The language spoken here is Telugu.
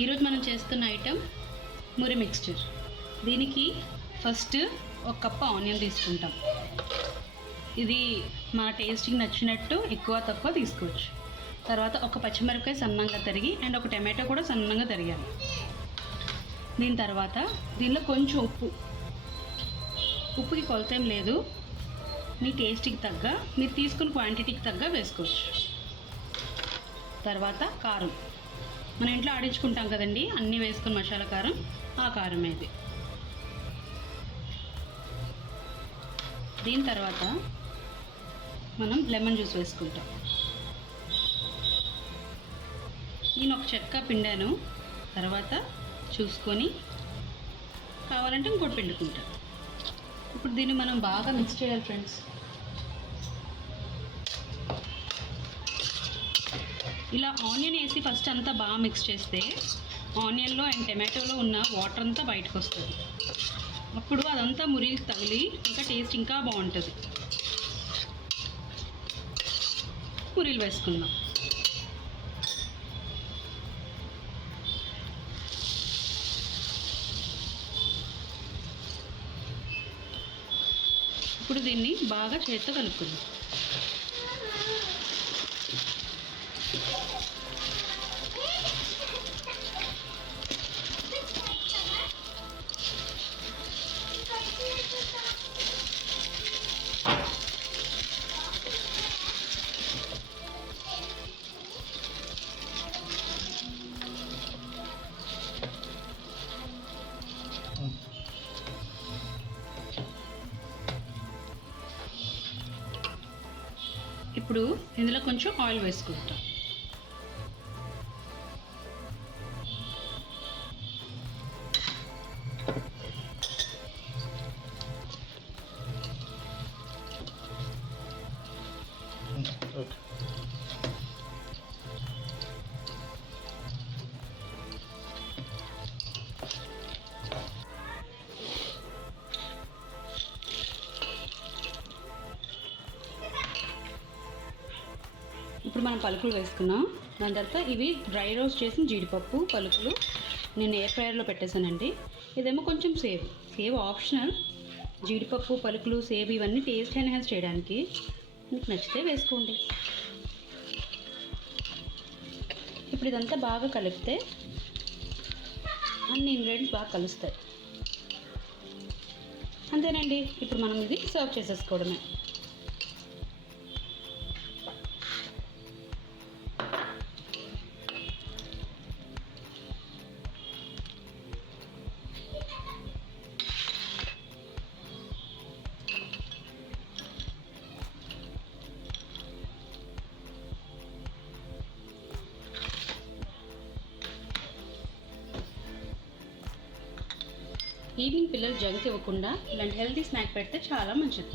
ఈరోజు మనం చేస్తున్న ఐటెం మురి మిక్స్చర్. దీనికి ఫస్ట్ ఒక కప్ ఆనియన్ తీసుకుంటాం. ఇది మన టేస్ట్కి నచ్చినట్టు ఎక్కువ తక్కువ తీసుకోవచ్చు. తర్వాత ఒక పచ్చిమిరపకాయ సన్నంగా తరిగి అండ్ ఒక టమాటో కూడా సన్నంగా తరిగాను. దీని తర్వాత దీనిలో కొంచెం ఉప్పుకి కొలతేం లేదు, మీ టేస్ట్కి తగ్గ మీరు తీసుకున్న క్వాంటిటీకి తగ్గ వేసుకోవచ్చు. తర్వాత కారం, మన ఇంట్లో ఆడించుకుంటాం కదండి, అన్నీ వేసుకుని మసాలా కారం, ఆ కారం ఇది. దీని తర్వాత మనం లెమన్ జ్యూస్ వేసుకుంటాం. నేను ఒక చెక్క పిండాను, తర్వాత చూసుకొని కావాలంటే ఇంకోటి పిండుకుంటాం. ఇప్పుడు దీన్ని మనం బాగా మిక్స్ చేయాలి ఫ్రెండ్స్. ఇలా ఆనియన్ వేసి ఫస్ట్ అంతా బాగా మిక్స్ చేస్తే ఆనియన్లో అండ్ టమాటోలో ఉన్న వాటర్ అంతా బయటకు వస్తుంది. అప్పుడు అదంతా మురికి తగిలి ఇంకా టేస్ట్ ఇంకా బాగుంటుంది. మురీలు వేసుకుందాం. ఇప్పుడు దీన్ని బాగా చేత్తో కలుపుకుందాం. ఇప్పుడు ఇందులో కొంచెం ఆయిల్ వేసుకుంటాం. ఇప్పుడు మనం పలుకులు వేసుకున్నాం. దాని తర్వాత ఇవి డ్రై రోస్ట్ చేసిన జీడిపప్పు పలుకులు నేను ఎయిర్ ఫ్రైయర్లో పెట్టేశానండి. ఇదేమో కొంచెం సేవ్ ఆప్షనల్. జీడిపప్పు పలుకులు సేవ్ ఇవన్నీ టేస్ట్ ఎన్హాన్స్ చేయడానికి, మీకు నచ్చితే వేసుకోండి. ఇప్పుడు ఇదంతా బాగా కలిపితే అన్ని ఇంగ్రీడియంట్స్ బాగా కలుస్తాయి. అంతేనండి. ఇప్పుడు మనం ఇది సర్వ్ చేసేసుకోవడమే. ఈవినింగ్ పిల్లలు జంక్ ఇవ్వకుండా ఇలాంటి హెల్తీ స్నాక్ పెడితే చాలా మంచిది.